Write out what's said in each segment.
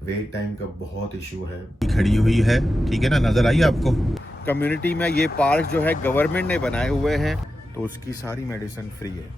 Wait time का बहुत issue है। खड़ी हुई है, ठीक है ना, नजर आई आपको। कम्युनिटी में ये पार्क जो है गवर्नमेंट ने बनाए हुए हैं, तो उसकी सारी मेडिसिन फ्री है।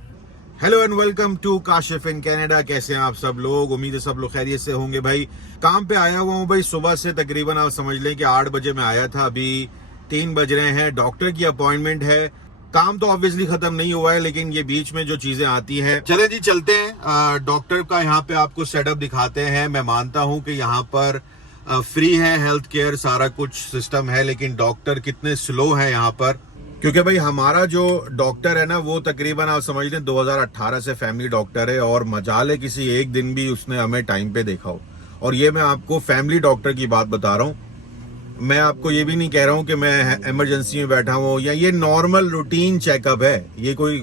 Hello and welcome to Kashif in Canada. कैसे हैं आप सब लोग? उम्मीद है सब लोग खैरियत से होंगे। भाई काम पे आया हुआ हूँ भाई, सुबह से तकरीबन आप समझ लें कि 8 बजे मैं आया था, अभी 3 बज रहे हैं। डॉक्टर की अपॉइंटमेंट है। काम तो ऑब्वियसली खत्म नहीं हुआ है, लेकिन ये बीच में जो चीजें आती हैं, चले जी चलते हैं। डॉक्टर का यहाँ पे आपको सेटअप दिखाते हैं। मैं मानता हूँ कि यहाँ पर फ्री है हेल्थ केयर, सारा कुछ सिस्टम है, लेकिन डॉक्टर कितने स्लो है यहाँ पर। क्योंकि भाई हमारा जो डॉक्टर है ना, वो तकरीबन आप समझ लें 2018 से फैमिली डॉक्टर है, और मजाल है किसी एक दिन भी उसने हमें टाइम पे देखा हो। और ये मैं आपको फैमिली डॉक्टर की बात बता रहा हूँ। मैं आपको ये भी नहीं कह रहा हूँ कि मैं इमरजेंसी में बैठा हूँ, या ये नॉर्मल रूटीन चेकअप है। ये कोई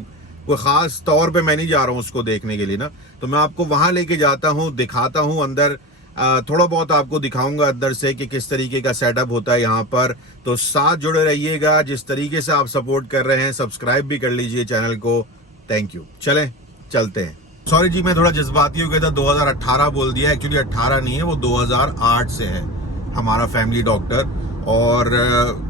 कोई खास तौर पे मैं नहीं जा रहा हूँ उसको देखने के लिए ना। तो मैं आपको वहां लेके जाता हूँ, दिखाता हूँ अंदर, थोड़ा बहुत आपको दिखाऊंगा अंदर से कि किस तरीके का सेटअप होता है यहाँ पर। तो साथ जुड़े रहिएगा। जिस तरीके से आप सपोर्ट कर रहे हैं, सब्सक्राइब भी कर लीजिए चैनल को। Thank you. चलें चलते हैं। सॉरी जी, मैं थोड़ा जज्बाती हो गया था, 2018 बोल दिया। एक्चुअली 18 नहीं है, वो 2008 से है हमारा फैमिली डॉक्टर। और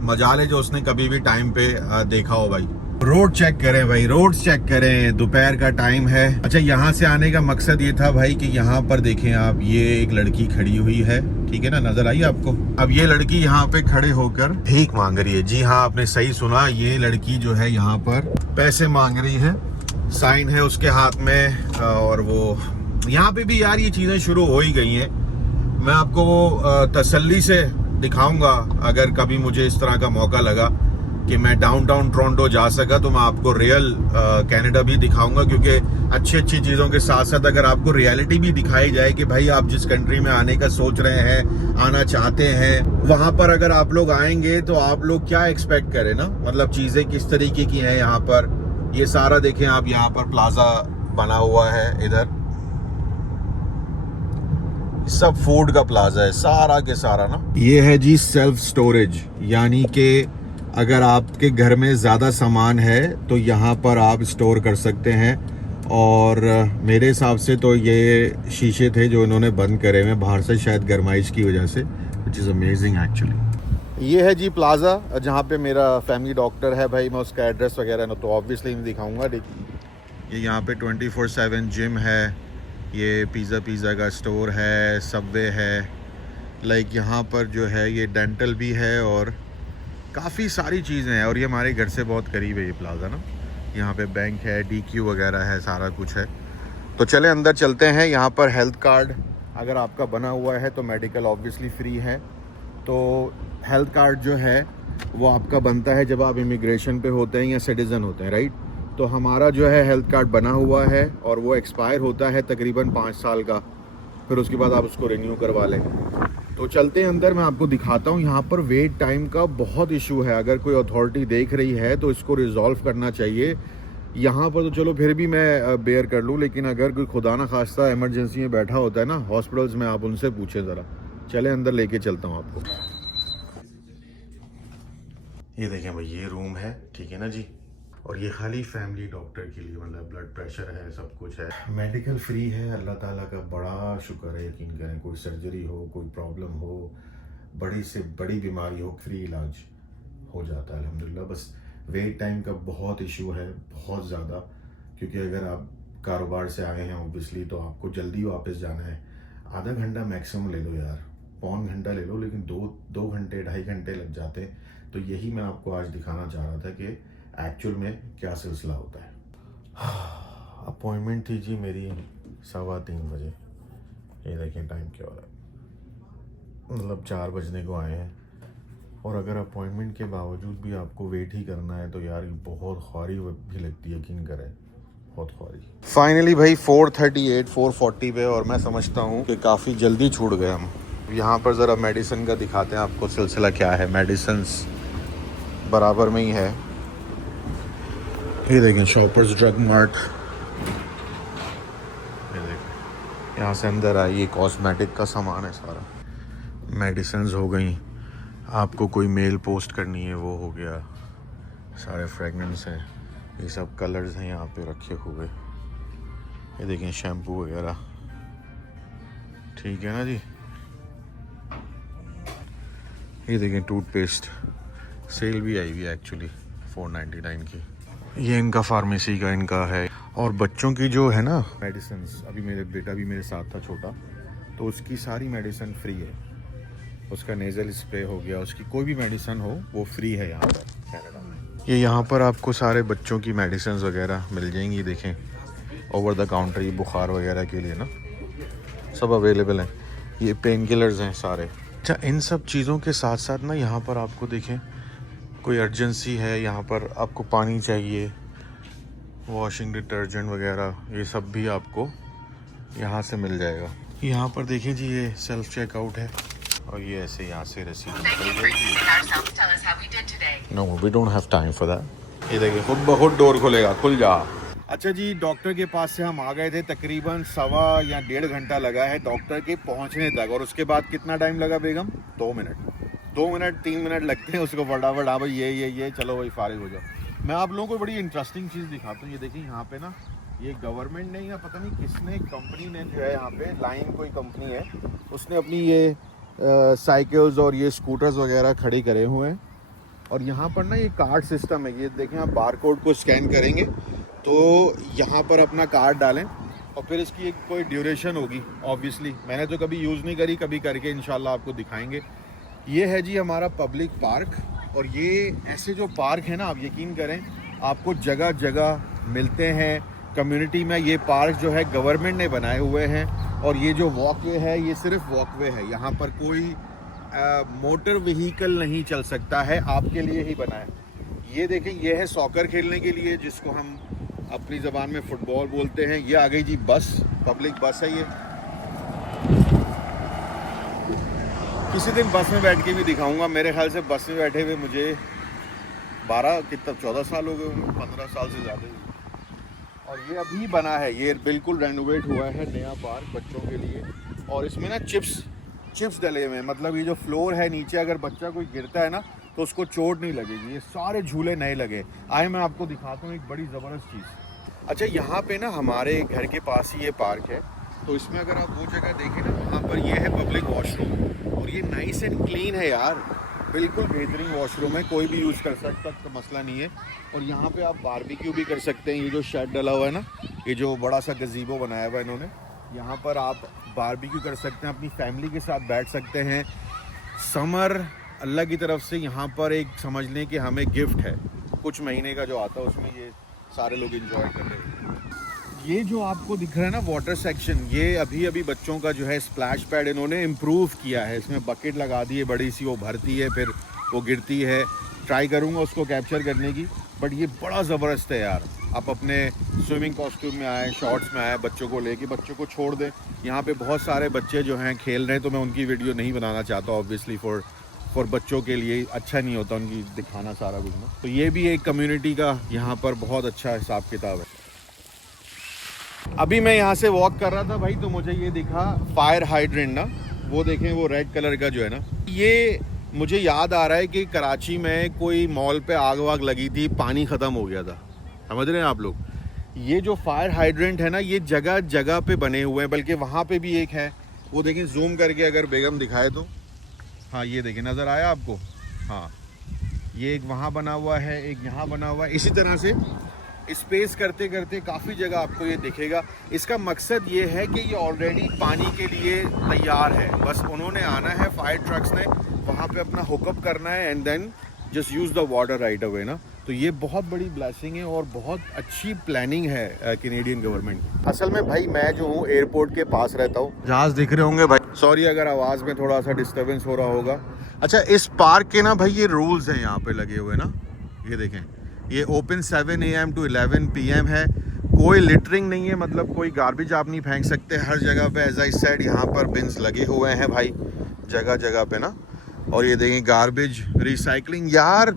मजाल है जो उसने कभी भी टाइम पे देखा हो। भाई रोड चेक करें, भाई रोड चेक करें, दोपहर का टाइम है। अच्छा, यहाँ से आने का मकसद ये था भाई कि यहाँ पर देखें आप, ये एक लड़की खड़ी हुई है, ठीक है ना, नजर आई आपको। अब ये लड़की यहाँ पे खड़े होकर भीख मांग रही है। जी हाँ, आपने सही सुना, ये लड़की जो है यहाँ पर पैसे मांग रही है। साइन है उसके हाथ में, और वो यहाँ पे भी यार ये चीजें शुरू हो ही गई हैं। मैं आपको वो तसल्ली से दिखाऊंगा, अगर कभी मुझे इस तरह का मौका लगा कि मैं डाउनटाउन टोरंटो जा सका, तो मैं आपको रियल कनाडा भी दिखाऊंगा। क्योंकि अच्छी अच्छी चीज़ों के साथ साथ अगर आपको रियलिटी भी दिखाई जाए कि भाई आप जिस कंट्री में आने का सोच रहे हैं, आना चाहते हैं, वहां पर अगर आप लोग आएंगे तो आप लोग क्या एक्सपेक्ट करें ना, मतलब चीज़ें किस तरीके की हैं यहाँ पर। ये सारा देखें आप, यहाँ पर प्लाजा बना हुआ है इधर, सब फूड का प्लाजा है सारा के सारा ना। ये है जी सेल्फ स्टोरेज, यानी कि अगर आपके घर में ज़्यादा सामान है तो यहाँ पर आप स्टोर कर सकते हैं। और मेरे हिसाब से तो ये शीशे थे जो इन्होंने बंद करे हुए बाहर से, शायद गर्माइश की वजह से, विच इज़ अमेजिंग एक्चुअली। ये है जी प्लाजा जहाँ पे मेरा फैमिली डॉक्टर है। भाई मैं उसका एड्रेस वगैरह ना तो ऑब्वियसली नहीं दिखाऊंगा, लेकिन ये यहाँ पे 24/7 जिम है, ये पिज़्ज़ा का स्टोर है, सबवे है, लाइक यहाँ पर जो है ये डेंटल भी है, और काफ़ी सारी चीज़ें हैं। और ये हमारे घर से बहुत करीब है ये प्लाजा ना। यहाँ पे बैंक है, DQ वगैरह है, सारा कुछ है। तो चले अंदर चलते हैं। यहाँ पर हेल्थ कार्ड अगर आपका बना हुआ है तो मेडिकल ऑब्वियसली फ्री है। तो हेल्थ कार्ड जो है वो आपका बनता है जब आप इमिग्रेशन पे होते हैं या सिटीज़न होते हैं, राइट। तो हमारा जो है हेल्थ कार्ड बना हुआ है, और वो एक्सपायर होता है तकरीबन 5 साल का, फिर उसके बाद आप उसको रिन्यू करवा लें। तो चलते हैं अंदर, मैं आपको दिखाता हूँ। यहाँ पर वेट टाइम का बहुत इशू है। अगर कोई अथॉरिटी देख रही है तो इसको रिजॉल्व करना चाहिए। यहाँ पर तो चलो फिर भी मैं बेयर कर लूँ, लेकिन अगर कोई खुदा ना खास्ता इमरजेंसी में बैठा होता है ना हॉस्पिटल्स में, आप उनसे पूछें ज़रा। चले अंदर लेके चलता हूँ आपको। ये देखें भाई, ये रूम है, ठीक है ना जी। और ये खाली फैमिली डॉक्टर के लिए, मतलब ब्लड प्रेशर है, सब कुछ है, मेडिकल फ्री है। अल्लाह ताला का बड़ा शुक्र है, यकीन करें। कोई सर्जरी हो, कोई प्रॉब्लम हो, बड़ी से बड़ी बीमारी हो, फ्री इलाज हो जाता है अल्हम्दुलिल्लाह। बस वेट टाइम का बहुत इशू है, बहुत ज़्यादा। क्योंकि अगर आप कारोबार से आए हैं ऑब्वियसली, तो आपको जल्दी वापस जाना है। आधा घंटा मैक्सिमम ले लो यार, पौन घंटा ले लो, लेकिन दो घंटे 2.5 घंटे लग जाते हैं। तो यही मैं आपको आज दिखाना चाह रहा था कि एक्चुअल में क्या सिलसिला होता है। अपॉइंटमेंट थी जी मेरी 3:15 बजे। ये देखें टाइम क्या हो रहा है, मतलब 4 बजने को आए हैं। और अगर अपॉइंटमेंट के बावजूद भी आपको वेट ही करना है तो यार बहुत ख्वारी भी लगती है, यकीन करें, बहुत ख्वारी। फाइनली भाई 4:38 4:40 पे, और मैं समझता हूँ कि काफ़ी जल्दी छूट गए हम। यहाँ पर ज़रा मेडिसिन का दिखाते हैं आपको सिलसिला क्या है। मेडिसिन्स बराबर में ही है, ये देखें शॉपर्स ड्रग मार्ट। ये देखें, यहाँ से अंदर आइए, कॉस्मेटिक का सामान है सारा। मेडिसिन्स हो गई, आपको कोई मेल पोस्ट करनी है वो हो गया, सारे फ्रेगनेंस हैं, ये सब कलर्स हैं यहाँ पे रखे हुए। ये देखें शैम्पू वगैरह, ठीक है ना जी। ये देखें टूथपेस्ट सेल भी आई हुई है एक्चुअली 499 की। ये इनका फार्मेसी का इनका है। और बच्चों की जो है ना मेडिसिन, अभी मेरे बेटा भी मेरे साथ था छोटा, तो उसकी सारी मेडिसिन फ्री है। उसका नेज़ल स्प्रे हो गया, उसकी कोई भी मेडिसिन हो वो फ्री है यहाँ पर कनाडा में। ये यहाँ पर आपको सारे बच्चों की मेडिसिन वगैरह मिल जाएंगी। देखें ओवर द काउंटर, ये बुखार वगैरह के लिए ना सब अवेलेबल हैं। ये पेन किलर्स हैं सारे। अच्छा, इन सब चीज़ों के साथ साथ ना यहाँ पर आपको देखें कोई अर्जेंसी है, यहाँ पर आपको पानी चाहिए, वॉशिंग डिटर्जेंट वगैरह, ये सब भी आपको यहाँ से मिल जाएगा। यहाँ पर देखिए जी, ये सेल्फ चेकआउट है और ये ऐसे यहाँ से रसीद no we don't have time for that. ये देखिए खुद ब खुद डोर खुलेगा, खुल जा। अच्छा जी, डॉक्टर के पास से हम आ गए थे। तकरीबन 1.25 या 1.5 घंटा लगा है डॉक्टर के पहुंचने तक। और उसके बाद कितना टाइम लगा बेगम? 2 मिनट 3 मिनट लगते हैं उसको फटाफट। हाँ भाई ये चलो भाई फारिग हो जाओ। मैं आप लोगों को बड़ी इंटरेस्टिंग चीज़ दिखाता हूँ। ये देखिए यहाँ पे ना, ये गवर्नमेंट ने या पता नहीं किसने, कंपनी ने जो है यहाँ पे लाइन कोई कंपनी है, उसने अपनी ये साइकिल्स और ये स्कूटर्स वगैरह खड़े करे हुए हैं। और यहाँ पर ना ये कार्ड सिस्टम है। ये देखें, आप बार कोड को स्कैन करेंगे तो यहाँ पर अपना कार्ड डालें और फिर इसकी एक कोई ड्यूरेशन होगी। ऑब्वियसली मैंने तो कभी यूज़ नहीं करी, कभी करके इंशाल्लाह आपको दिखाएंगे। ये है जी हमारा पब्लिक पार्क। और ये ऐसे जो पार्क है ना, आप यकीन करें आपको जगह जगह मिलते हैं कम्युनिटी में। ये पार्क जो है गवर्नमेंट ने बनाए हुए हैं। और ये जो वॉकवे है ये सिर्फ वॉकवे है, यहाँ पर कोई मोटर व्हीकल नहीं चल सकता है, आपके लिए ही बना है। ये देखें, ये है सॉकर खेलने के लिए, जिसको हम अपनी ज़बान में फुटबॉल बोलते हैं। ये आ गई जी बस, पब्लिक बस है ये। किसी दिन बस में बैठ के भी दिखाऊंगा। मेरे ख्याल से बस में बैठे हुए मुझे 14 साल हो गए होंगे, 15 साल से ज़्यादा। और ये अभी बना है, ये बिल्कुल रेनोवेट हुआ है, नया पार्क बच्चों के लिए। और इसमें ना चिप्स डले हुए हैं, मतलब ये जो फ्लोर है नीचे, अगर बच्चा कोई गिरता है ना तो उसको चोट नहीं लगेगी। ये सारे झूले नए लगे। आए मैं आपको दिखाता हूँ एक बड़ी ज़बरदस्त चीज़। अच्छा, यहाँ पे ना हमारे घर के पास ही ये पार्क है, तो इसमें अगर आप वो जगह देखें ना, वहाँ पर ये है पब्लिक वॉशरूम। और ये नाइस एंड क्लीन है यार, बिल्कुल बेहतरीन वॉशरूम है, कोई भी यूज़ कर सकता, तो मसला नहीं है। और यहाँ पे आप बारबेक्यू भी कर सकते हैं। ये जो शेड डला हुआ है ना, ये जो बड़ा सा गज़ीबो बनाया हुआ है इन्होंने, यहाँ पर आप बारबेक्यू कर सकते हैं, अपनी फैमिली के साथ बैठ सकते हैं। समर अल्लाह की तरफ से यहाँ पर एक समझ लें कि हमें गिफ्ट है, कुछ महीने का जो आता है उसमें ये सारे लोग एंजॉय कर रहे हैं। ये जो आपको दिख रहा है ना वाटर सेक्शन, ये अभी बच्चों का जो है स्प्लैश पैड इन्होंने इम्प्रूव किया है। इसमें बकेट लगा दी है बड़ी सी, वो भरती है फिर वो गिरती है। ट्राई करूँगा उसको कैप्चर करने की, बट ये बड़ा ज़बरदस्त है यार। आप अपने स्विमिंग कॉस्ट्यूम में आए, शॉर्ट्स में आए, बच्चों को लेके बच्चों को छोड़ दें। यहाँ पे बहुत सारे बच्चे जो हैं खेल रहे हैं, तो मैं उनकी वीडियो नहीं बनाना चाहता ऑब्वियसली, फॉर बच्चों के लिए अच्छा नहीं होता उनकी दिखाना सारा कुछ ना। तो ये भी एक कम्युनिटी का यहाँ पर बहुत अच्छा हिसाब किताब है। अभी मैं यहाँ से वॉक कर रहा था भाई, तो मुझे ये दिखा फायर हाइड्रेंट ना, वो देखें, वो रेड कलर का जो है ना, ये मुझे याद आ रहा है कि कराची में कोई मॉल पे आग वाग लगी थी, पानी ख़त्म हो गया था, समझ रहे हैं आप लोग। ये जो फायर हाइड्रेंट है ना, ये जगह जगह पे बने हुए हैं, बल्कि वहाँ पे भी एक है, वो देखें जूम करके अगर बेगम दिखाए तो, हाँ ये देखें, नज़र आया आपको? हाँ, ये एक वहाँ बना हुआ है, एक यहाँ बना हुआ है। इसी तरह से स्पेस करते करते काफ़ी जगह आपको ये दिखेगा। इसका मकसद ये है कि ये ऑलरेडी पानी के लिए तैयार है, बस उन्होंने आना है, फायर ट्रक्स ने वहाँ पे अपना हुकअप करना है and then just use the water right away ना। तो ये बहुत बड़ी ब्लेसिंग है और बहुत अच्छी प्लानिंग है कैनेडियन गवर्नमेंट की। असल में भाई मैं जो हूँ एयरपोर्ट के पास रहता हूँ, जहाज़ दिख रहे होंगे भाई, सॉरी अगर आवाज़ में थोड़ा सा डिस्टर्बेंस हो रहा होगा। अच्छा, इस पार्क के ना भाई ये रूल्स हैं यहाँ पे लगे हुए ना, ये देखें, ये ओपन 7 AM to 11 PM है। कोई लिटरिंग नहीं है, मतलब कोई गार्बेज आप नहीं फेंक सकते। हर जगह पे एज आई सेड यहाँ पर बिन्स लगे हुए हैं भाई, जगह जगह पे ना। और ये देखें गार्बेज रिसाइकलिंग, यार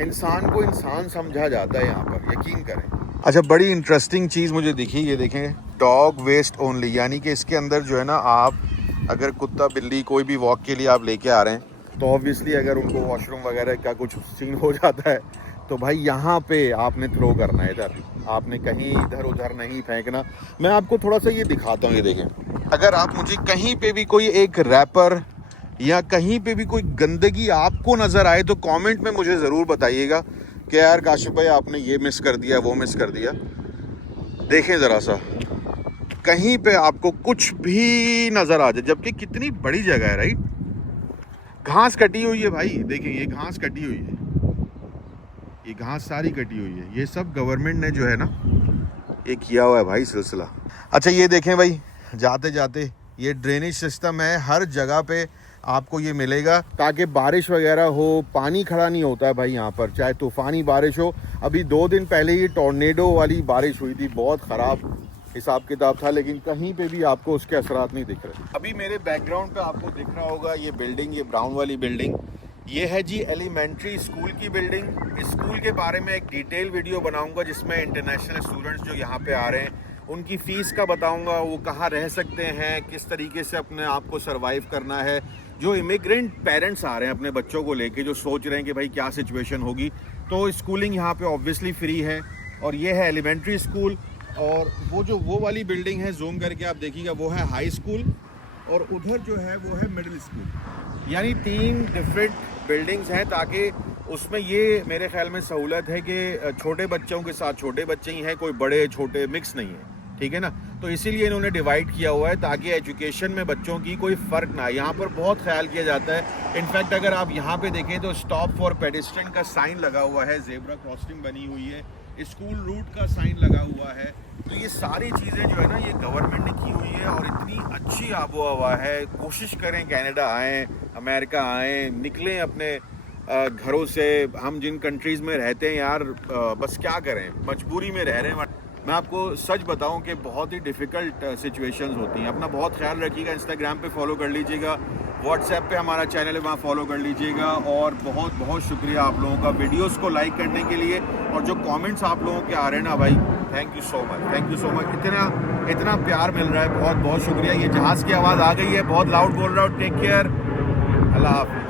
इंसान को इंसान समझा जाता है यहाँ पर, यकीन करें। अच्छा, बड़ी इंटरेस्टिंग चीज़ मुझे दिखी, ये देखें, डॉग वेस्ट ओनली, यानी कि इसके अंदर जो है ना, आप अगर कुत्ता बिल्ली कोई भी वॉक के लिए आप लेके आ रहे हैं, तो ऑब्वियसली अगर उनको वॉशरूम वगैरह का कुछ सीन हो जाता है तो भाई यहाँ पे आपने थ्रो करना है, इधर आपने कहीं इधर उधर नहीं फेंकना। मैं आपको थोड़ा सा ये दिखाता हूँ, ये देखें, अगर आप मुझे कहीं पे भी कोई एक रैपर या कहीं पे भी कोई गंदगी आपको नज़र आए तो कमेंट में मुझे ज़रूर बताइएगा कि यार काशिफ भाई आपने ये मिस कर दिया, वो मिस कर दिया। देखें ज़रा सा, कहीं पे आपको कुछ भी नज़र आ जाए, जबकि कितनी बड़ी जगह है, राइट। घास कटी हुई है भाई, देखें ये घास कटी हुई है, ये घास सारी कटी हुई है। ये सब गवर्नमेंट ने जो है ना ये किया हुआ है भाई सिलसिला। अच्छा ये देखें भाई, जाते जाते ये ड्रेनेज सिस्टम है, हर जगह पे आपको ये मिलेगा ताकि बारिश वगैरह हो, पानी खड़ा नहीं होता है भाई यहाँ पर, चाहे तूफ़ानी बारिश हो। अभी 2 दिन पहले ये टॉर्नेडो वाली बारिश हुई थी, बहुत ख़राब हिसाब किताब था, लेकिन कहीं पे भी आपको उसके असरात नहीं दिख रहे। अभी मेरे बैकग्राउंड पे आपको दिख रहा होगा ये बिल्डिंग, ये ब्राउन वाली बिल्डिंग, ये है जी एलिमेंट्री स्कूल की बिल्डिंग। इस स्कूल के बारे में एक डिटेल वीडियो बनाऊंगा जिसमें इंटरनेशनल स्टूडेंट्स जो यहाँ पे आ रहे हैं उनकी फ़ीस का बताऊंगा, वो कहाँ रह सकते हैं, किस तरीके से अपने आप को सर्वाइव करना है। जो इमिग्रेंट पेरेंट्स आ रहे हैं अपने बच्चों को लेके, जो सोच रहे हैं कि भाई क्या सिचुएशन होगी, तो स्कूलिंग यहाँ पे ऑब्वियसली फ्री है। और ये है एलिमेंट्री स्कूल, और वो वाली बिल्डिंग है, जूम करके आप देखिएगा, वो है हाई स्कूल, और उधर जो है वो है मिडिल स्कूल। यानी 3 डिफरेंट बिल्डिंग्स हैं, ताकि उसमें ये मेरे ख्याल में सहूलत है कि छोटे बच्चों के साथ छोटे बच्चे ही हैं, कोई बड़े छोटे मिक्स नहीं है, ठीक है ना। तो इसीलिए इन्होंने डिवाइड किया हुआ है ताकि एजुकेशन में बच्चों की कोई फ़र्क ना आए। यहाँ पर बहुत ख्याल किया जाता है। इनफैक्ट अगर आप यहाँ पे देखें तो स्टॉप फॉर पेडेस्ट्रियन का साइन लगा हुआ है, जेब्रा क्रॉसिंग बनी हुई है, स्कूल रूट का साइन लगा हुआ है। तो ये सारी चीज़ें जो है ना ये गवर्नमेंट ने की हुई है, और इतनी अच्छी आबो हवा है। कोशिश करें कनाडा आएँ, अमेरिका आएँ, निकलें अपने घरों से। हम जिन कंट्रीज़ में रहते हैं यार, बस क्या करें, मजबूरी में रह रहे हैं। मैं आपको सच बताऊं कि बहुत ही डिफ़िकल्ट सिचुएशंस होती हैं। अपना बहुत ख्याल रखिएगा। इंस्टाग्राम पे फॉलो कर लीजिएगा, व्हाट्सएप पे हमारा चैनल है, वहाँ फॉलो कर लीजिएगा। और बहुत बहुत शुक्रिया आप लोगों का वीडियोस को लाइक करने के लिए, और जो कमेंट्स आप लोगों के आ रहे हैं ना भाई, thank you so much, thank you so much. इतना प्यार मिल रहा है, बहुत बहुत शुक्रिया। ये जहाज़ की आवाज़ आ गई है, बहुत लाउड बोल रहा हूँ। टेक केयर, अल्लाह हाफ़िज़।